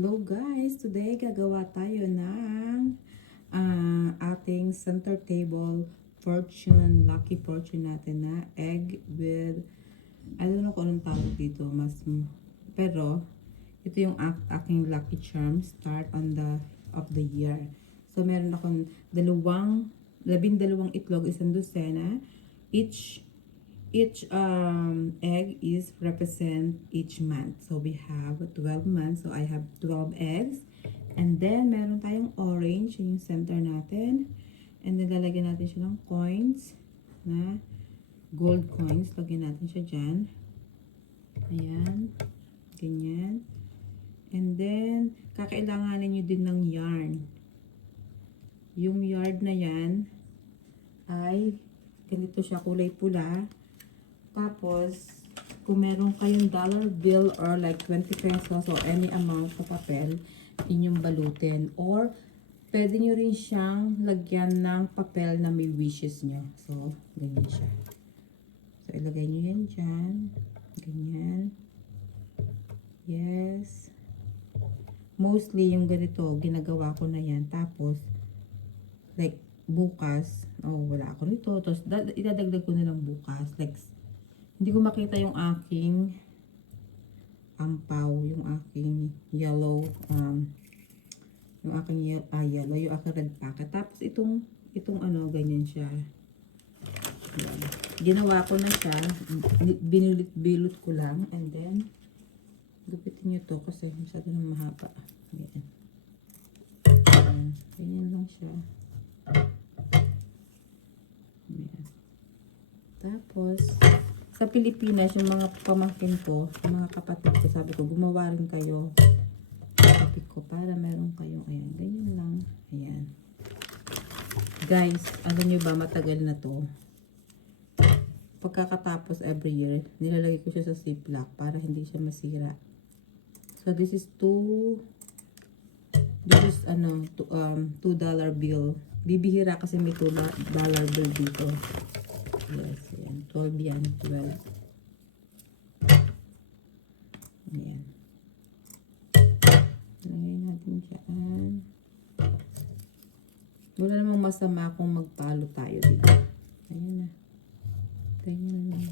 Hello guys! Today gagawa tayo ng ating center table fortune, lucky fortune natin na egg with, I don't know kung anong tawag dito, pero ito yung aking lucky charm, start on of the year. So meron akong 12 itlog, isang dosena. Each egg is represent each month. So we have 12 months. So I have 12 eggs. And then meron tayong orange, yung center natin. And then lalagyan natin siya ng coins na gold coins. Lagyan natin siya dyan. Ayan. Ganyan. And then kakailanganin nyo din ng yarn. Yung yarn na yan ay ganito siya, kulay pula. Tapos, kung meron kayong dollar bill or like 20 pesos or any amount na papel, inyong balutin. Or, pwede nyo rin siyang lagyan ng papel na may wishes nyo. So, ganyan siya. So, ilagay nyo yan dyan. Ganyan. Yes. Mostly, yung ganito, ginagawa ko na yan. Tapos, like, bukas, wala ako nito. Tapos, idadagdag ko na lang bukas. Like, hindi ko makita yung aking ampaw, yung aking yellow, yung aking yellow, yung aking red packet. Tapos itong ganyan siya. Yan. Ginawa ko na siya, binulit-bilot ko lang, and then, gupitin nyo to kasi masyado nang mahaba. Yan. Ganyan lang siya. Yan. Tapos, sa Pilipinas, yung mga pamangkin ko, yung mga kapatid ko, sabi ko, gumawa rin kayo. Sabi ko, para meron kayong, ayan, ganyan lang. Ayan. Guys, alam nyo ba, matagal na to. Pagkakatapos every year, nilalagay ko siya sa ziplock para hindi siya masira. So, this is $2 bill. Bibihira kasi may $2 bill dito. Yes, ayan. 12 yan. 12. Ayan. Lagay natin dyan. Wala namang masama kung magpalo tayo dito. Ayan na. Ganyan na.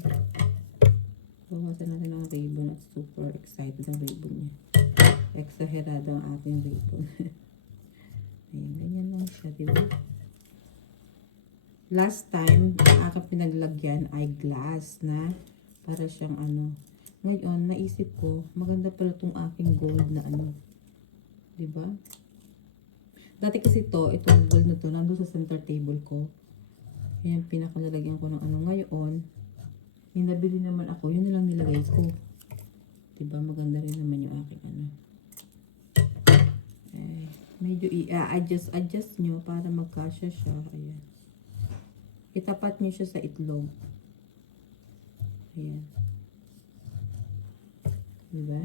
Bawasan natin ang ribbon at super excited ang ribbon niya. Exagerado ang ating ribbon. Ayan, ganyan lang siya, diba? Last time, ang aking pinaglagyan ay glass na para siyang Ngayon, naisip ko, maganda pala itong aking gold na diba? Dati kasi itong gold na to, nandun sa center table ko. Ayan, pinakalalagyan ko ng Ngayon, may nabili naman ako, yun na lang nilagay ko. Diba? Maganda rin naman yung aking medyo i-adjust nyo para magkasya siya. Ayan. Itapat nyo siya sa itlog. Ayan. Diba?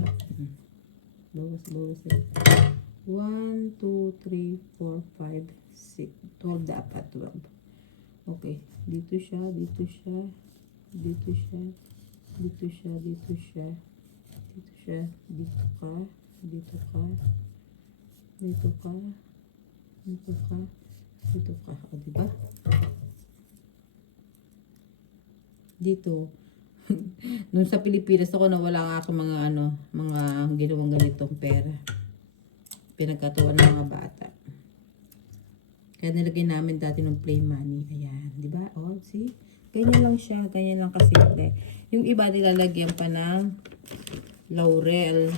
Bawas. 1, 2, 3, 4, 5, 6. 12 dapat. 12. Okay. Dito siya. Dito ka. Dito ka. O, diba? Dito. Nung sa Pilipinas ako na wala nga ako mga ginawang ganitong pera. Pinagkatuan ng mga bata. Kaya nilagay namin dati ng play money. Ayan, di ba? Oh, see? Ganyan lang siya. Ganyan lang kasimple. Yung iba nilalagyan pa ng laurel.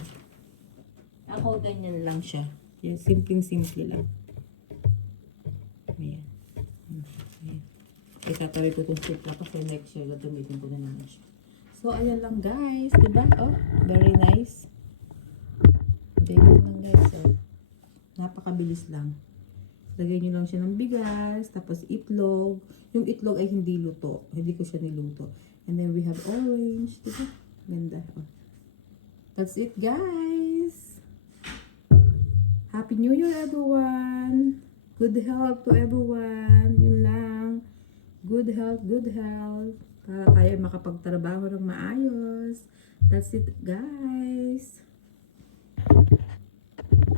Ako, ganyan lang siya. Simpleng-simple lang. Ayan. Itatabi ko itong strip lang kasi next year gagamitin ko na naman siya. So, ayan lang guys. Diba? Oh, very nice. Ganyan lang guys. Oh. Napakabilis lang. Lagay nyo lang siya ng bigas. Tapos itlog. Yung itlog ay hindi luto. Hindi ko siya niluto. And then we have orange. Diba? Ganda. Oh. That's it guys. Happy New Year everyone. Good health to everyone. Yun lang. Good health. Para tayo makapagtrabaho ng maayos. That's it, guys.